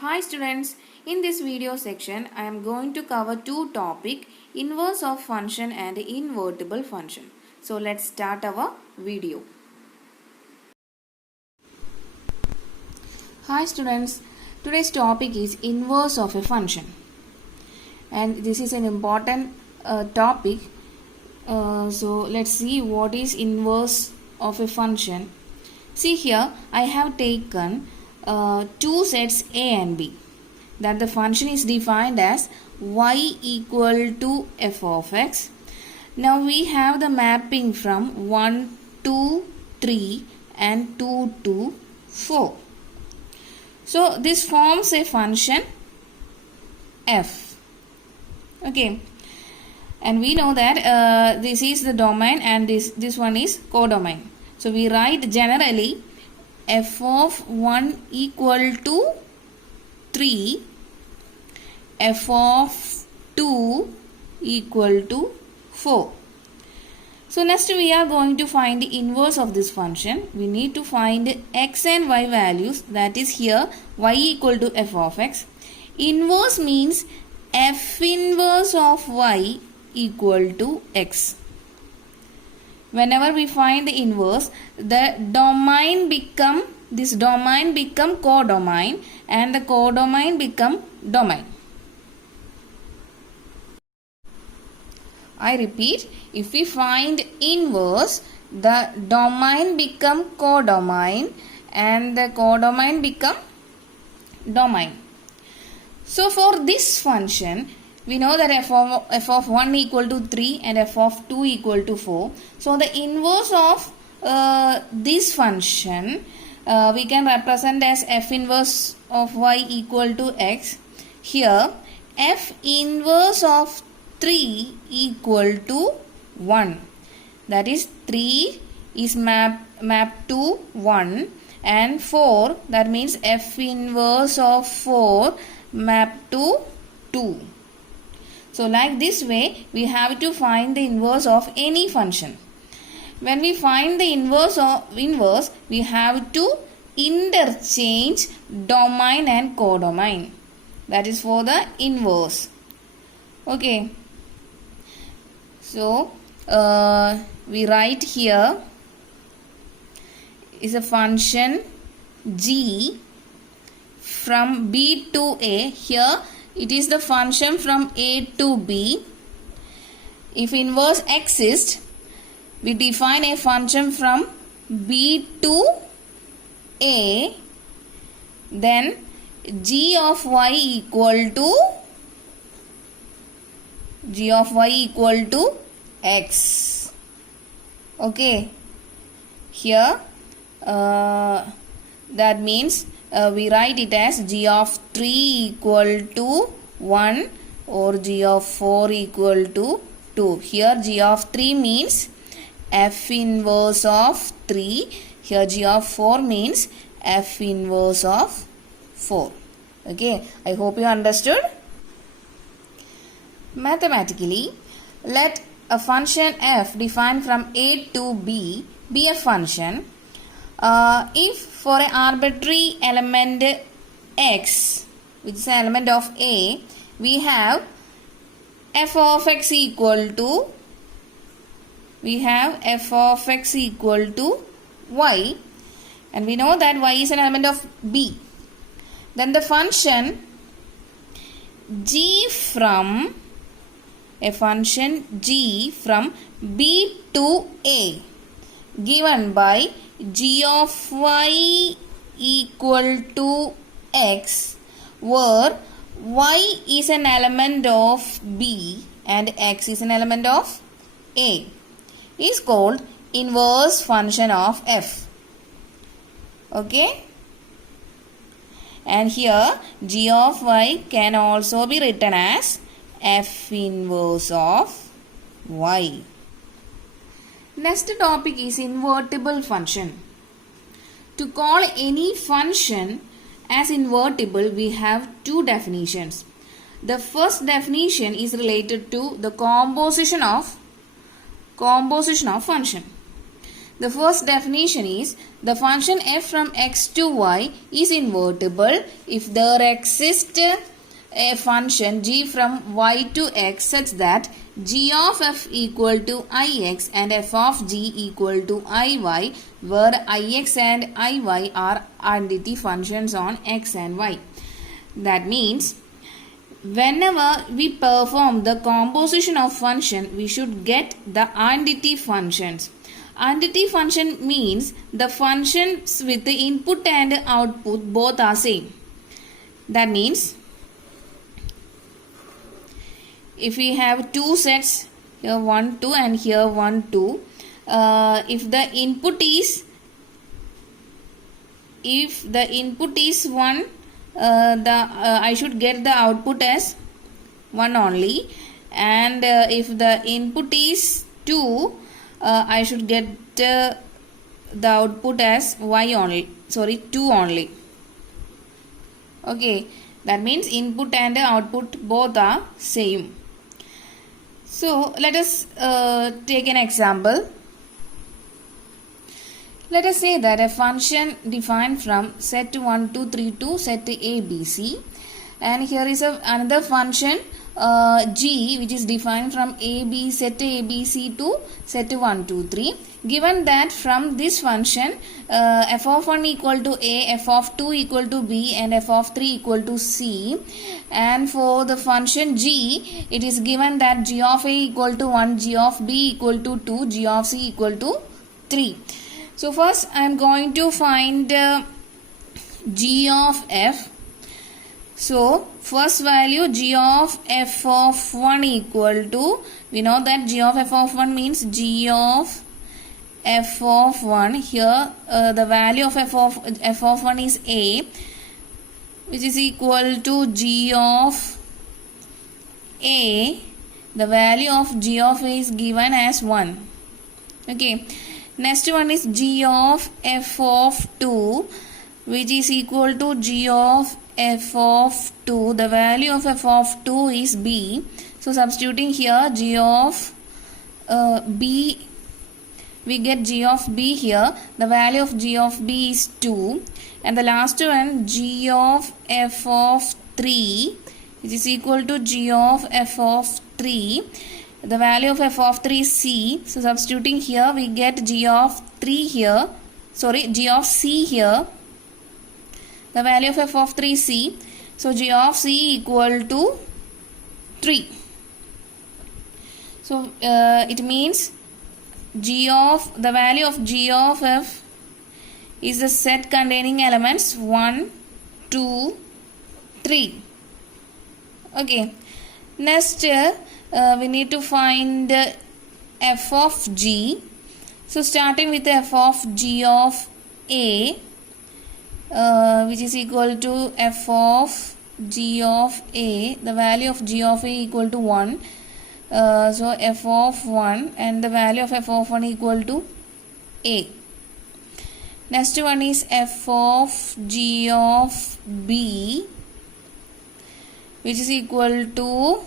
Hi students, in this video section I am going to cover two topics, inverse of function and invertible function. So let's start our video. Hi students, today's topic is inverse of a function and this is an important topic. So let's see what is inverse of a function. See here I have taken two sets A and B, that the function is defined as y equal to f of x. Now we have the mapping from 1 to 3 and 2 to 4. So this forms a function f. Okay, and we know that this is the domain and this one is codomain. So we write generally f of 1 equal to 3, f of 2 equal to 4. So next we are going to find the inverse of this function. We need to find x and y values, that is here y equal to f of x. Inverse means f inverse of y equal to x. Whenever we find the inverse, this domain become codomain and the codomain become domain. I repeat, if we find inverse, the domain become codomain and the codomain become domain. So for this function, we know that f of 1 equal to 3 and f of 2 equal to 4. So the inverse of this function we can represent as f inverse of y equal to x. Here f inverse of 3 equal to 1. That is 3 is mapped to 1 and 4, that means f inverse of 4 mapped to 2. So like this way we have to find the inverse of any function. When we find the inverse, we have to interchange domain and codomain. That is for the inverse. Okay. So we write here is a function g from b to a. Here it is the function from a to b. If inverse exists, we define a function from b to a, then g of y equal to x. Okay, here that means we write it as g of 3 equal to 1 or g of 4 equal to 2. Here g of 3 means f inverse of 3. Here g of 4 means f inverse of 4. Okay, I hope you understood. Mathematically, let a function f defined from a to b be a function if for an arbitrary element x, which is an element of a, we have f of x equal to y, and we know that y is an element of b. Then the function g from b to a given by g of y equal to x, where y is an element of b and x is an element of a, is called inverse function of f. Okay, and here g of y can also be written as f inverse of y. Next topic is invertible function. To call any function as invertible, we have two definitions. The first definition is related to the composition of function. The first definition is the function f from x to y is invertible if there exists a function g from y to x such that g of f equal to ix and f of g equal to iy, where ix and iy are identity functions on x and y. That means whenever we perform the composition of function, we should get the identity functions. Identity function means the functions with the input and output both are same. That means if we have two sets, here 1 2 and here 1 2, if the input is 1, I should get the output as 1 only, and if the input is 2, I should get the output as 2 only. Okay, that means input and output both are same. So let us take an example. Let us say that a function defined from set 1 2 3 to set ABC, and here is another function g which is defined from set ABC to set 1 2 3. Given that from this function f of 1 equal to a, f of 2 equal to b, and f of 3 equal to c, and for the function g it is given that g of a equal to 1, g of b equal to 2, g of c equal to 3. So first I am going to find g of f. So first value g of f of 1 equal to, we know that g of f of 1 means g of f of 1. Here the value of f of 1 is a, which is equal to g of a. The value of g of a is given as 1. Okay. Next one is g of f of 2, which is equal to g of f of 2. The value of f of 2 is b. So substituting here g of b, we get g of b here. The value of g of b is 2. And the last one, g of f of 3, which is equal to g of f of 3. The value of f of 3 is c. So substituting here we get g of 3 here. G of c here. The value of f of 3 is c. So g of c equal to 3. So it means the value of g of f is the set containing elements 1, 2, 3. Okay. Next we need to find f of g. So starting with f of g of a, which is equal to f of g of a. The value of g of a equal to 1. So f of 1 and the value of f of 1 equal to a. Next one is f of g of b, which is equal to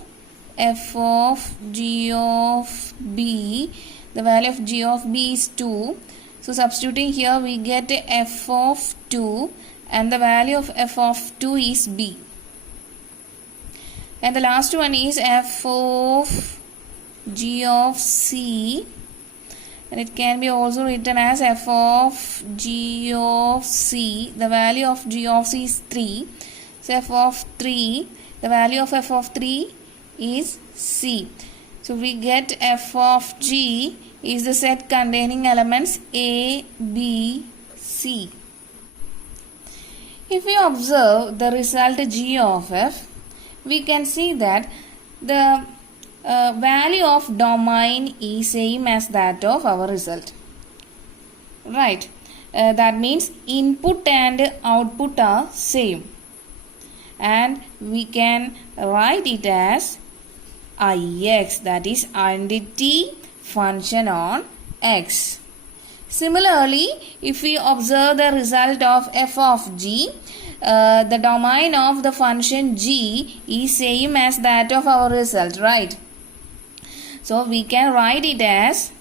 f of g of b. The value of g of b is 2. So substituting here we get f of 2 and the value of f of 2 is b. And the last one is f of g of c, and it can be also written as f of g of c. The value of g of c is 3. So f of 3, the value of f of 3 is c. So we get f of g is the set containing elements a, b, c. If we observe the result g of f, we can see that the value of domain is same as that of our result. Right. That means input and output are same. And we can write it as ix, that is identity function on x. Similarly, if we observe the result of f of g, the domain of the function g is same as that of our result, right? So we can write it as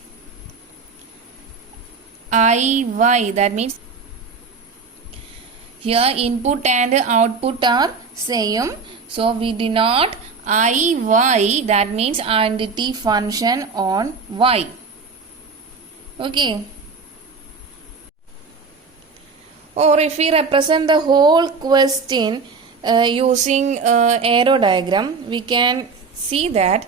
iy. That means here input and output are same. So we denote iy, that means identity function on y. Okay. Or if we represent the whole question using arrow diagram, we can see that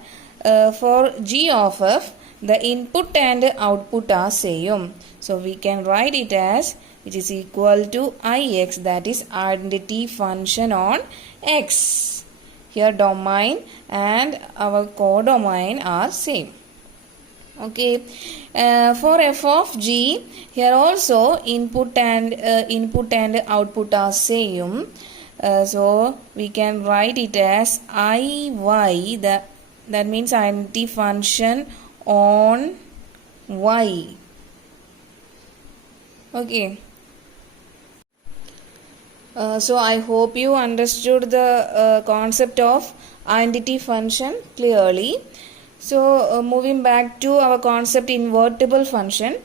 for g of f, the input and output are same. So we can write it as it is equal to ix, that is identity function on x. Here domain and our codomain are same. Okay. For f of g, here also input and output are same. So we can write it as iy, that means identity function on y. Okay. So I hope you understood the concept of identity function clearly. So moving back to our concept invertible function,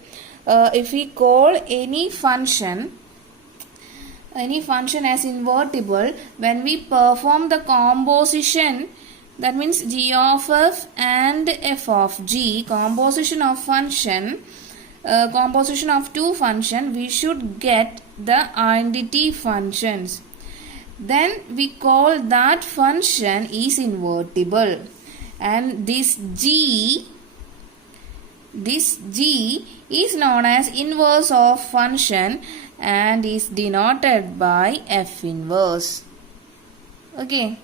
if we call any function as invertible, when we perform the composition, that means g of f and f of g, composition of function, composition of two functions, we should get the identity functions. Then we call that function is invertible, and this g is known as inverse of function and is denoted by f inverse. Okay.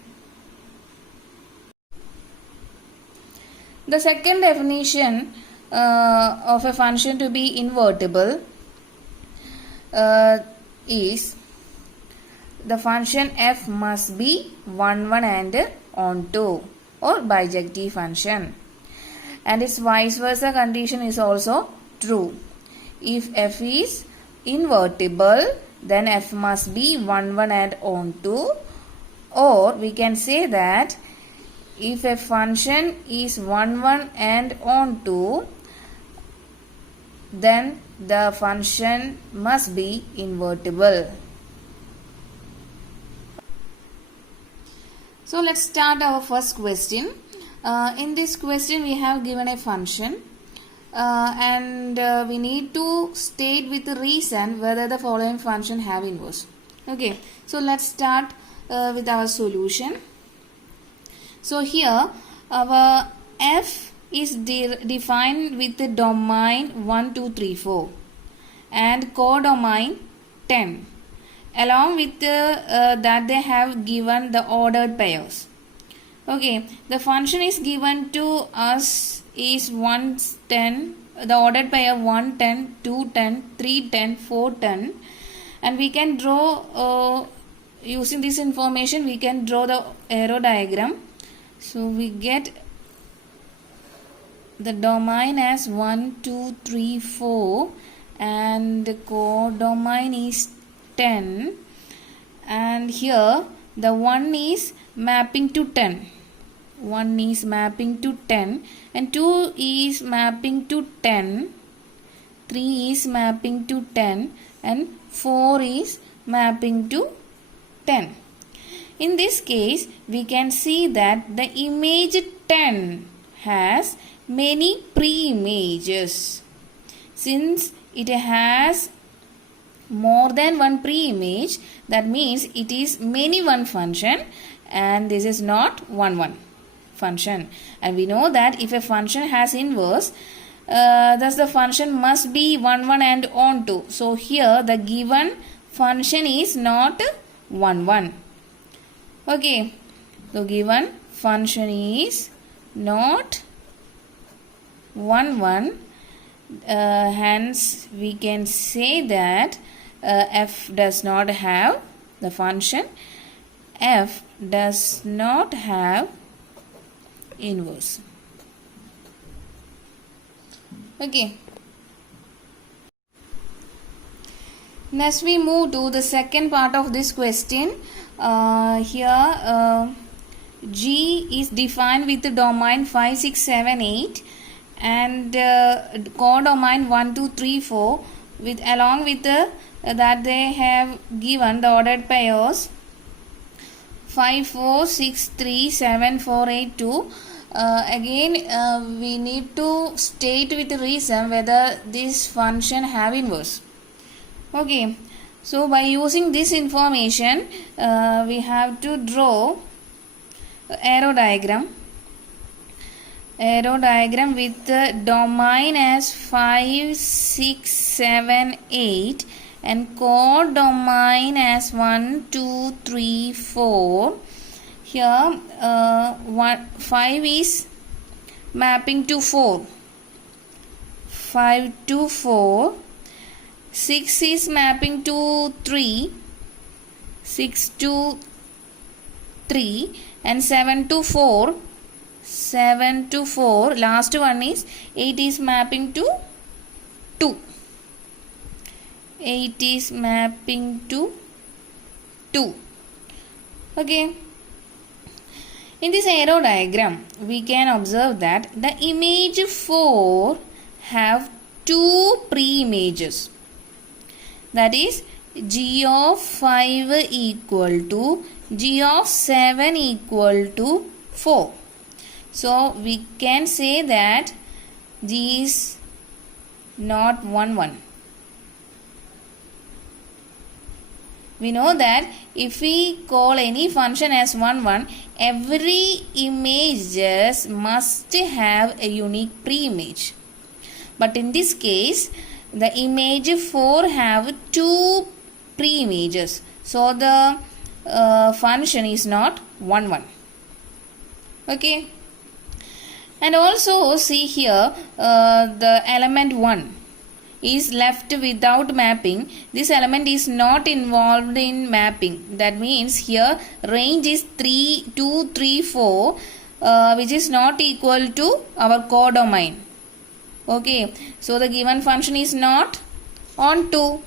The second definition of a function to be invertible is the function f must be 1, 1 and onto, or bijective function, and its vice versa condition is also true. If f is invertible, then f must be 1, 1 and onto, or we can say that if a function is 1, 1 and onto, then the function must be invertible. So let's start our first question. In this question we have given a function and we need to state with the reason whether the following function have inverse. Okay, so let's start with our solution. So here our f is defined with the domain 1, 2, 3, 4 and codomain 10. Along with that they have given the ordered pairs. Okay, the function is given to us is 1, 10, the ordered pair 1, 10, 2, 10, 3, 10, 4, 10, and we can draw using this information we can draw the arrow diagram. So we get the domain as 1, 2, 3, 4 and the codomain is 10, and here the 1 is mapping to 10. 1 is mapping to 10 and 2 is mapping to 10, 3 is mapping to 10 and 4 is mapping to 10. In this case we can see that the image 10 has many pre-images. Since it has more than one pre-image, that means it is many one function and this is not 1, 1 function. And we know that if a function has inverse, thus the function must be 1, 1 and onto. So here the given function is not 1, 1. Okay, the given function is not 1, 1. Hence we can say that f does not have the function f does not have inverse. Okay, next we move to the second part of this question. Here g is defined with the domain 5, 6, 7, 8 and codomain 1, 2, 3, 4 with along with that they have given the ordered pairs 5 4 6 3 7 4 8 2. Again we need to state with reason whether this function have inverse. Okay, so by using this information we have to draw arrow diagram with the domain as 5 6 7 8 and codomain as 1 2 3 4. Here 5 is mapping to 4, 5 to 4. 6 is mapping to 3, 6 to 3, and 7 to 4, 7 to 4. Last one is 8 is mapping to 2, 8 is mapping to 2. Okay. In this arrow diagram, we can observe that the image 4 have two pre-images. That is g of 5 equal to g of 7 equal to 4. So we can say that g is not 1 1. We know that if we call any function as 1 1, every images must have a unique pre-image. But in this case, the image 4 have two pre-images. So the function is not 1 1. Okay. And also see here the element 1 is left without mapping. This element is not involved in mapping. That means here range is 3 2 3 4 which is not equal to our codomain. Okay, so the given function is not on 2.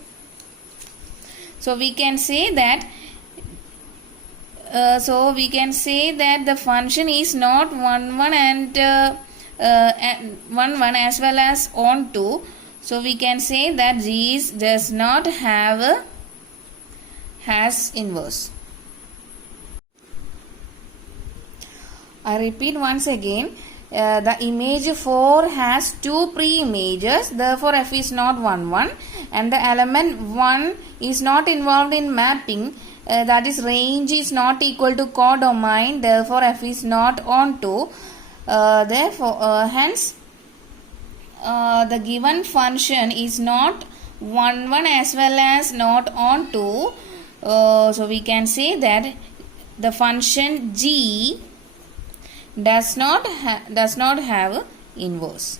So we can say that the function is not 1 1 and 1 1 as well as on 2. So we can say that G does not have has inverse. I repeat once again. The image 4 has two pre-images, therefore f is not 1 1, and the element 1 is not involved in mapping, that is range is not equal to codomain, therefore f is not on 2. Hence the given function is not 1 1 as well as not on 2. So we can say that the function g does not have inverse.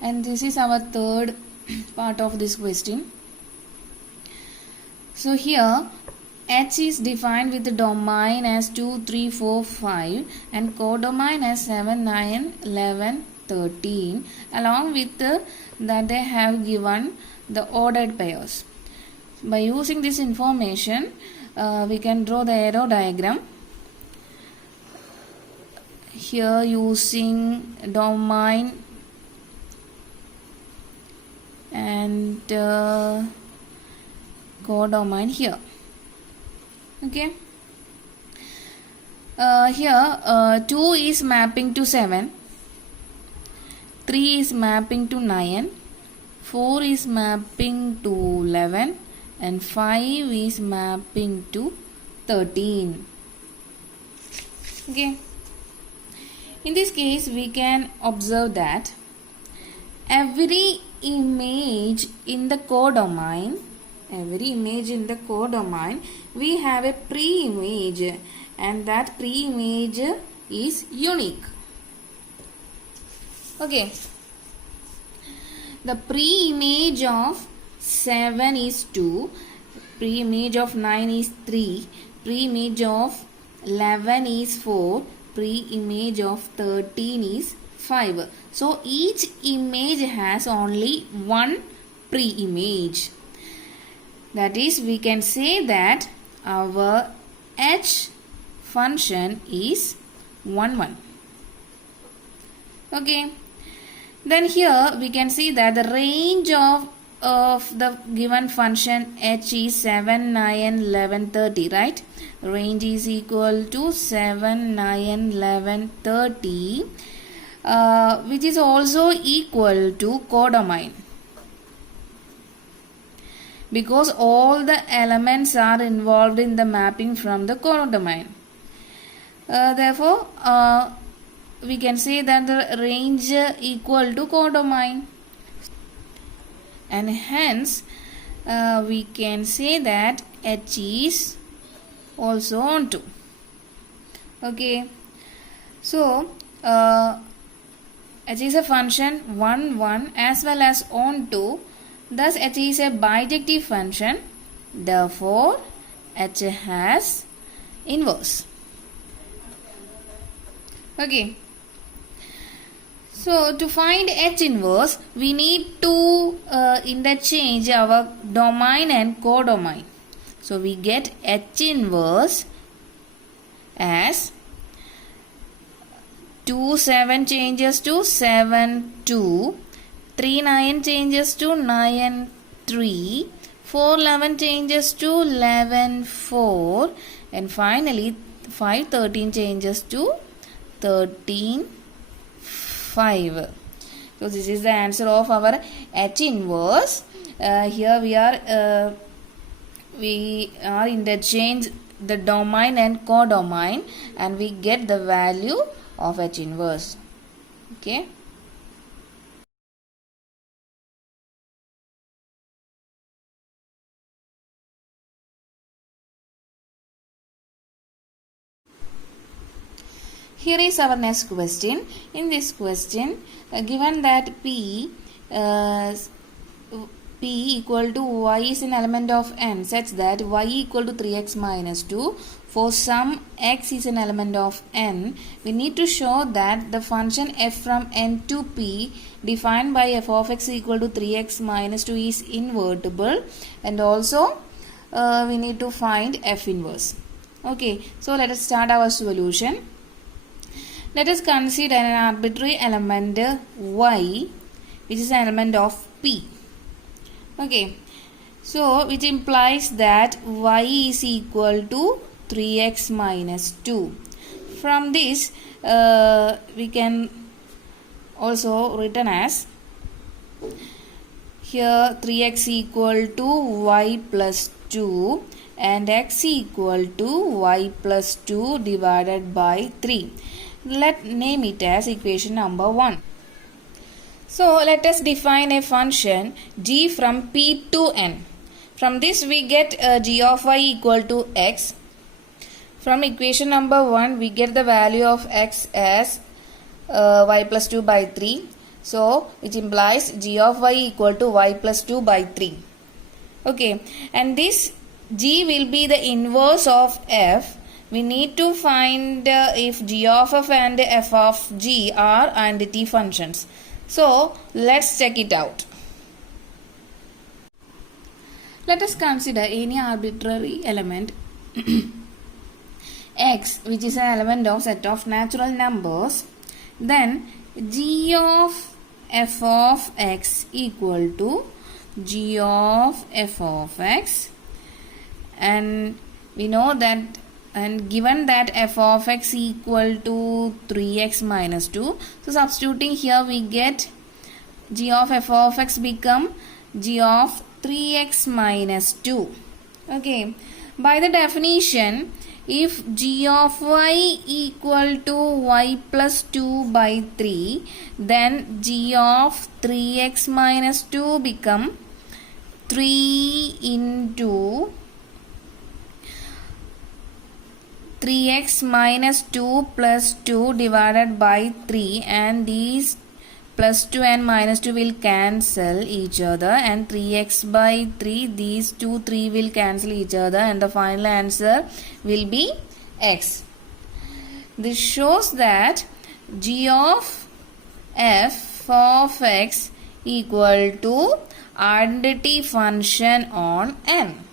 And this is our third part of this question. So here H is defined with the domain as 2 3 4 5 and codomain as 7 9 11 13, along with that they have given the ordered pairs. By using this information we can draw the arrow diagram. Here using domain and codomain here. Okay. Here 2 is mapping to 7, 3 is mapping to 9, 4 is mapping to 11, and 5 is mapping to 13. Okay. In this case, we can observe that every image in the codomain, we have a pre-image, and that pre-image is unique. Okay. The pre-image of 7 is 2, pre-image of 9 is 3, pre-image of 11 is 4, pre-image of 13 is 5. So each image has only one pre-image. That is, we can say that our H function is 1 1. Okay. Then here we can see that the range of the given function h is 7, 9, 11, 30, right? Range is equal to 7, 9, 11, 30, which is also equal to codomain, because all the elements are involved in the mapping from the codomain. Therefore, we can say that the range equal to codomain, and hence we can say that h is also onto. Okay, so h is a function 1 1 as well as onto, thus h is a bijective function, therefore h has inverse. Okay, so to find h inverse, we need to interchange our domain and codomain. So we get h inverse as 2 7 changes to 7 2, 3 9 changes to 9 3, 4 11 changes to 11 4, and finally 5 13 changes to 13 5. So this is the answer of our h inverse. Here we are interchange the domain and codomain, and we get the value of h inverse. Okay. Here is our next question. In this question, given that P equal to y is an element of n such that y equal to 3x minus 2, for some x is an element of n, we need to show that the function f from n to p defined by f of x equal to 3x minus 2 is invertible, and also we need to find f inverse. Okay, so let us start our solution. Let us consider an arbitrary element y, which is an element of p. Okay, so which implies that y is equal to 3x minus 2. From this, we can also written as here 3x equal to y plus 2 and x equal to y plus 2 divided by 3. Let name it as equation number 1. So let us define a function g from p to n. From this we get g of y equal to x. From equation number 1 we get the value of x as y plus 2 by 3. So which implies g of y equal to y plus 2 by 3. Okay, and this g will be the inverse of f. We need to find if g of f and f of g are identity functions. So let's check it out. Let us consider any arbitrary element x, which is an element of set of natural numbers. Then g of f of x equal to g of f of x, and we know that, and given that f of x equal to 3x minus 2, so substituting here we get g of f of x become g of 3x minus 2. Okay, by the definition, if g of y equal to y plus 2 by 3, then g of 3x minus 2 become 3 into 3x minus 2 plus 2 divided by 3, and these plus 2 and minus 2 will cancel each other, and 3x by 3, these 3 will cancel each other, and the final answer will be x. This shows that g of f of x equal to identity function on n.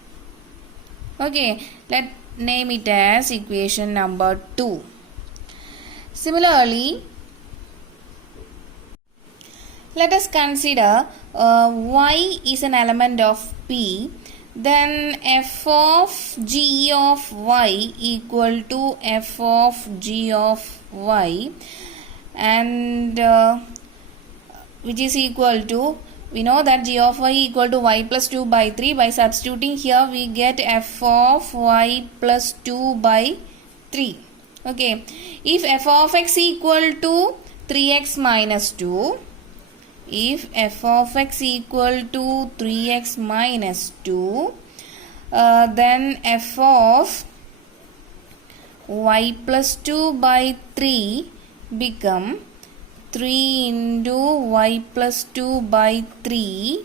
Okay, let name it as equation number 2. Similarly, Let us consider y is an element of P. Then f of g of y equal to f of g of y, and which is equal to, we know that g of y equal to y plus 2 by 3. By substituting here we get f of y plus 2 by 3. Okay, if f of x equal to 3x minus 2, if f of x equal to 3x minus 2, then f of y plus 2 by 3 become 3 into y plus 2 by 3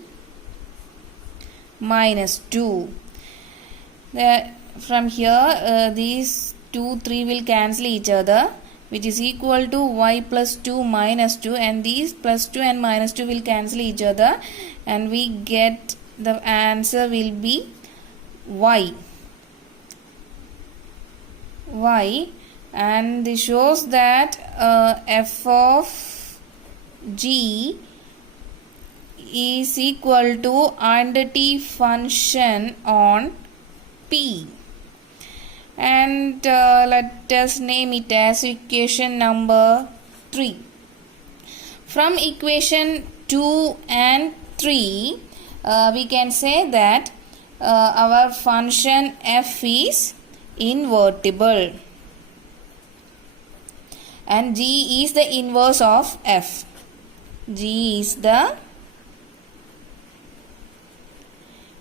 minus 2. From here these 2 3 will cancel each other, which is equal to y plus 2 minus 2, and these plus 2 and minus 2 will cancel each other, and we get the answer will be y. And this shows that f of g is equal to identity function on P. And let us name it as equation number 3. From equation 2 and 3 we can say that our function f is invertible, and g is the inverse of f. G is the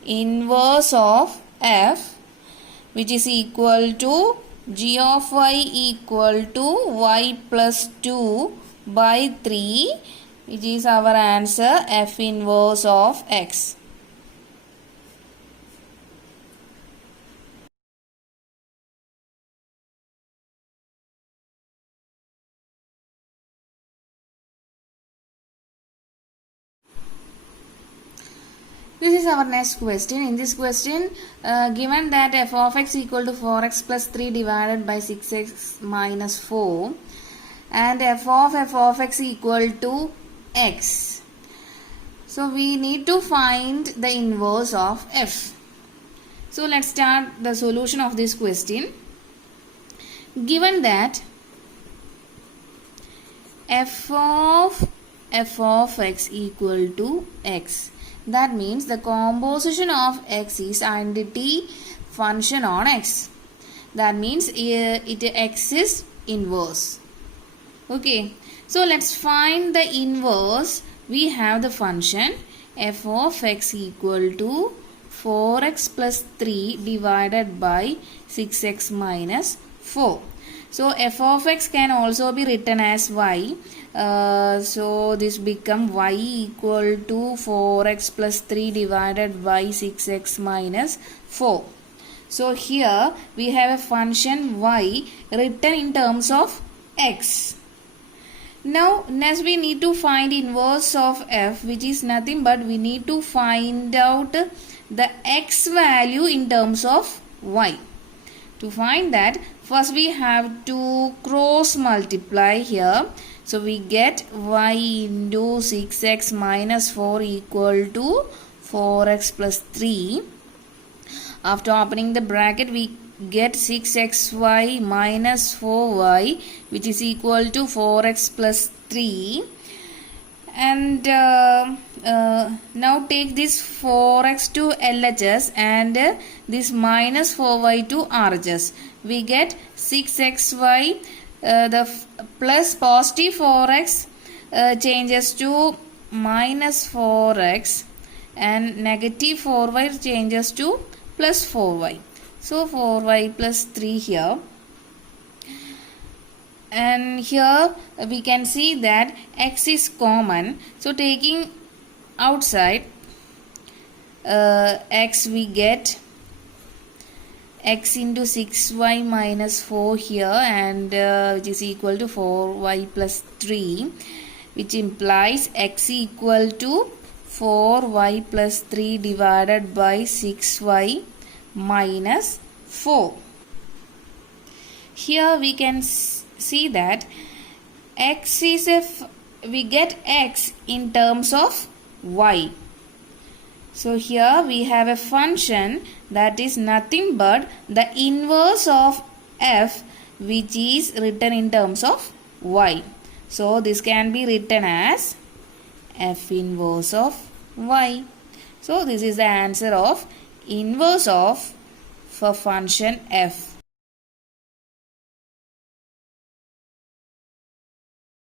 inverse of f, which is equal to g of y equal to y plus 2 by 3, which is our answer, f inverse of x. This is our next question. In this question, given that f of x equal to 4x plus 3 divided by 6x minus 4, and f of x equal to x. So we need to find the inverse of f. So let's start the solution of this question. Given that f of x equal to x, that means the composition of x is identity function on x. That means x is inverse. Okay, so let's find the inverse. We have the function f of x equal to 4x plus 3 divided by 6x minus 4. So f of x can also be written as y. So this become y equal to 4x plus 3 divided by 6x minus 4. So here we have a function y written in terms of x. Now next we need to find inverse of f, which is nothing but we need to find out the x value in terms of y. To find that, first we have to cross multiply here. So we get y into 6x minus 4 equal to 4x plus 3. After opening the bracket, we get 6xy minus 4y, which is equal to 4x plus 3. And now take this 4x to LHS and this minus 4y to RHS. We get 6xy, the plus positive 4x changes to minus 4x, and negative 4y changes to plus 4y. So 4y plus 3 here. And here we can see that x is common. So taking outside x, we get x into 6y minus 4 here, and which is equal to 4y plus 3, which implies x equal to 4y plus 3 divided by 6y minus 4. Here we can see that x is a we get x in terms of y. So here we have a function that is nothing but the inverse of f, which is written in terms of y. So this can be written as f inverse of y. So this is the answer of inverse of for function f.